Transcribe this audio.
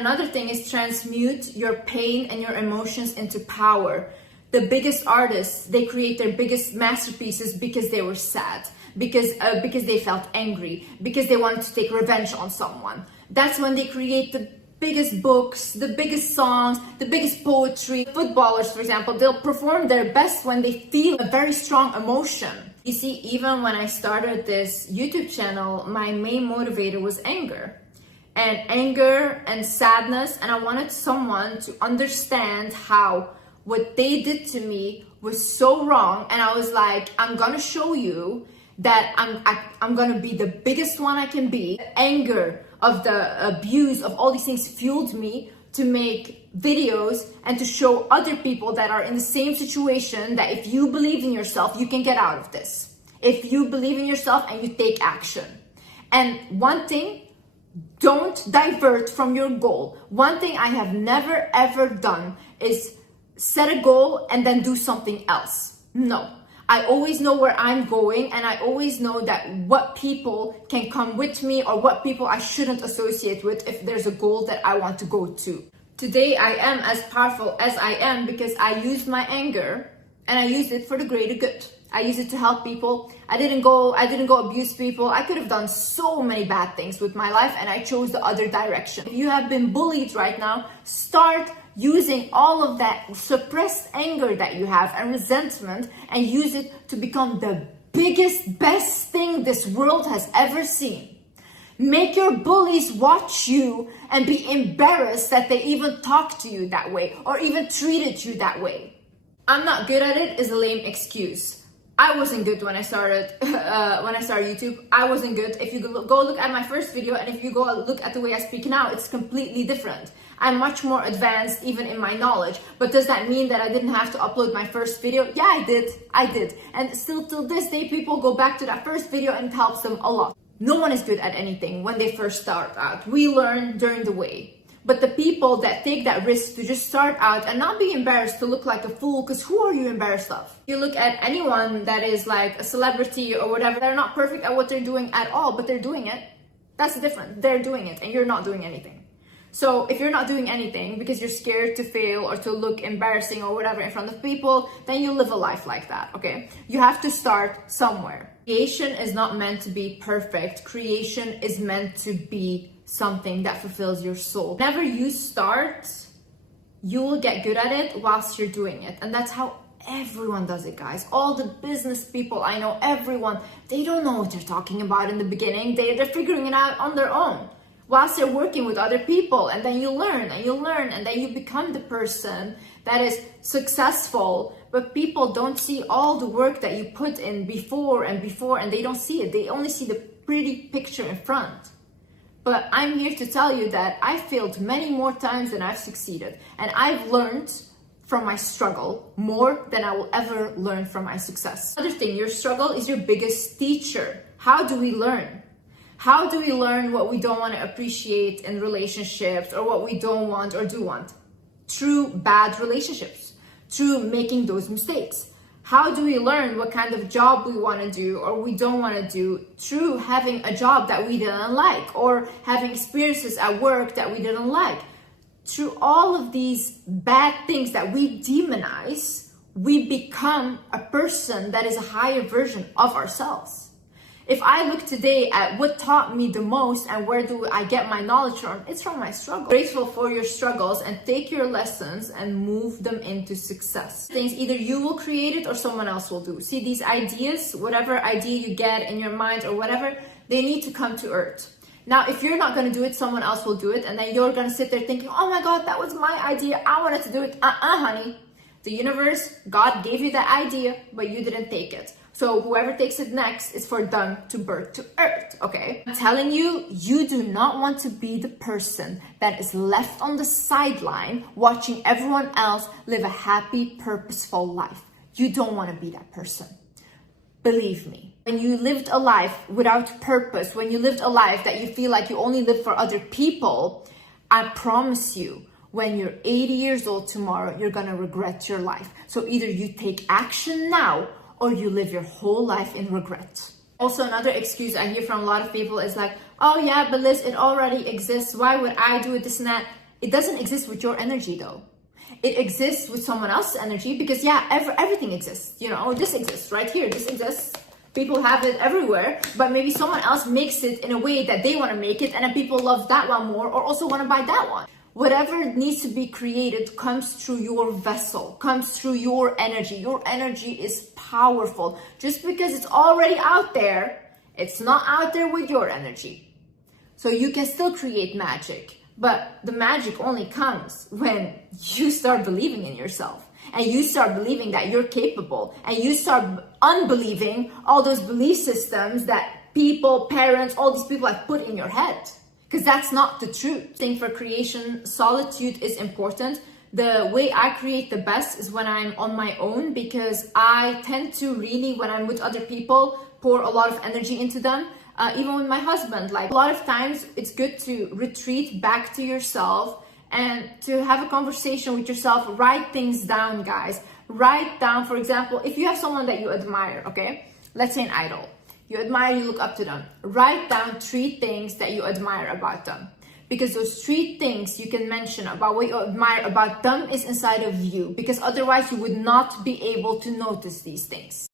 Another thing is transmute your pain and your emotions into power. The biggest artists, they create their biggest masterpieces because they were sad, because they felt angry, because they wanted to take revenge on someone. That's when they create the biggest books, the biggest songs, the biggest poetry. Footballers, for example, they'll perform their best when they feel a very strong emotion. You see, even when I started this YouTube channel, my main motivator was anger. Anger and sadness, and I wanted someone to understand how what they did to me was so wrong. And I was like, I'm gonna show you that I'm gonna be the biggest one I can be. The anger of the abuse of all these things fueled me to make videos and to show other people that are in the same situation that if you believe in yourself, you can get out of this. If you believe in yourself and you take action. And one thing, don't divert from your goal. One thing I have never ever done is set a goal and then do something else. No, I always know where I'm going, and I always know that what people can come with me or what people I shouldn't associate with if there's a goal that I want to go to. Today I am as powerful as I am because I used my anger and I used it for the greater good. I use it to help people. I didn't go abuse people. I could have done so many bad things with my life, and I chose the other direction. If you have been bullied right now, start using all of that suppressed anger that you have and resentment and use it to become the biggest, best thing this world has ever seen. Make your bullies watch you and be embarrassed that they even talked to you that way or even treated you that way. I'm not good at it is a lame excuse. I wasn't good when I started YouTube. I wasn't good. If you go look at my first video and if you go look at the way I speak now, it's completely different. I'm much more advanced even in my knowledge. But does that mean that I didn't have to upload my first video? Yeah, I did. And still till this day, people go back to that first video and it helps them a lot. No one is good at anything when they first start out. We learn during the way. But the people that take that risk to just start out and not be embarrassed to look like a fool, because who are you embarrassed of? You look at anyone that is like a celebrity or whatever, they're not perfect at what they're doing at all, but they're doing it. That's different. They're doing it and you're not doing anything. So if you're not doing anything because you're scared to fail or to look embarrassing or whatever in front of people, then you live a life like that, okay? You have to start somewhere. Creation is not meant to be perfect. Creation is meant to be something that fulfills your soul. Whenever you start, you will get good at it whilst you're doing it. And that's how everyone does it, guys. All the business people I know, everyone, they don't know what they're talking about in the beginning. They're figuring it out on their own whilst they're working with other people. And then you learn and you learn and then you become the person that is successful. But people don't see all the work that you put in before and they don't see it. They only see the pretty picture in front. But I'm here to tell you that I failed many more times than I've succeeded. And I've learned from my struggle more than I will ever learn from my success. Another thing, your struggle is your biggest teacher. How do we learn? How do we learn what we don't want to appreciate in relationships or what we don't want or do want? Through bad relationships, through making those mistakes. How do we learn what kind of job we want to do or we don't want to do? Through having a job that we didn't like or having experiences at work that we didn't like. Through all of these bad things that we demonize, we become a person that is a higher version of ourselves. If I look today at what taught me the most and where do I get my knowledge from, it's from my struggle. Grateful for your struggles and take your lessons and move them into success. Things either you will create it or someone else will do. See, these ideas, whatever idea you get in your mind or whatever, they need to come to earth. Now, if you're not going to do it, someone else will do it. And then you're going to sit there thinking, oh my God, that was my idea. I wanted to do it. Honey. The universe, God gave you the idea, but you didn't take it. So whoever takes it next is for them to birth to earth, okay? I'm telling you, you do not want to be the person that is left on the sideline watching everyone else live a happy, purposeful life. You don't want to be that person. Believe me. When you lived a life without purpose, when you lived a life that you feel like you only live for other people, I promise you, when you're 80 years old tomorrow, you're gonna regret your life. So either you take action now or you live your whole life in regret. Also, another excuse I hear from a lot of people is like, oh yeah, but Liz, it already exists. Why would I do it, this and that? It doesn't exist with your energy though. It exists with someone else's energy because yeah, everything exists. You know, this exists right here, this exists. People have it everywhere, but maybe someone else makes it in a way that they want to make it, and then people love that one more or also want to buy that one. Whatever needs to be created comes through your vessel, comes through your energy. Your energy is powerful. Just because it's already out there, it's not out there with your energy. So you can still create magic, but the magic only comes when you start believing in yourself. And you start believing that you're capable, and you start unbelieving all those belief systems that people, parents, all these people have put in your head. Because that's not the truth. I think for creation, solitude is important. The way I create the best is when I'm on my own, because I tend to really, when I'm with other people, pour a lot of energy into them. Even with my husband, like a lot of times it's good to retreat back to yourself and to have a conversation with yourself. Write things down, guys. Write down, for example, if you have someone that you admire, okay? Let's say an idol. You admire, you look up to them. Write down 3 things that you admire about them. Because those 3 things you can mention about what you admire about them is inside of you. Because otherwise you would not be able to notice these things.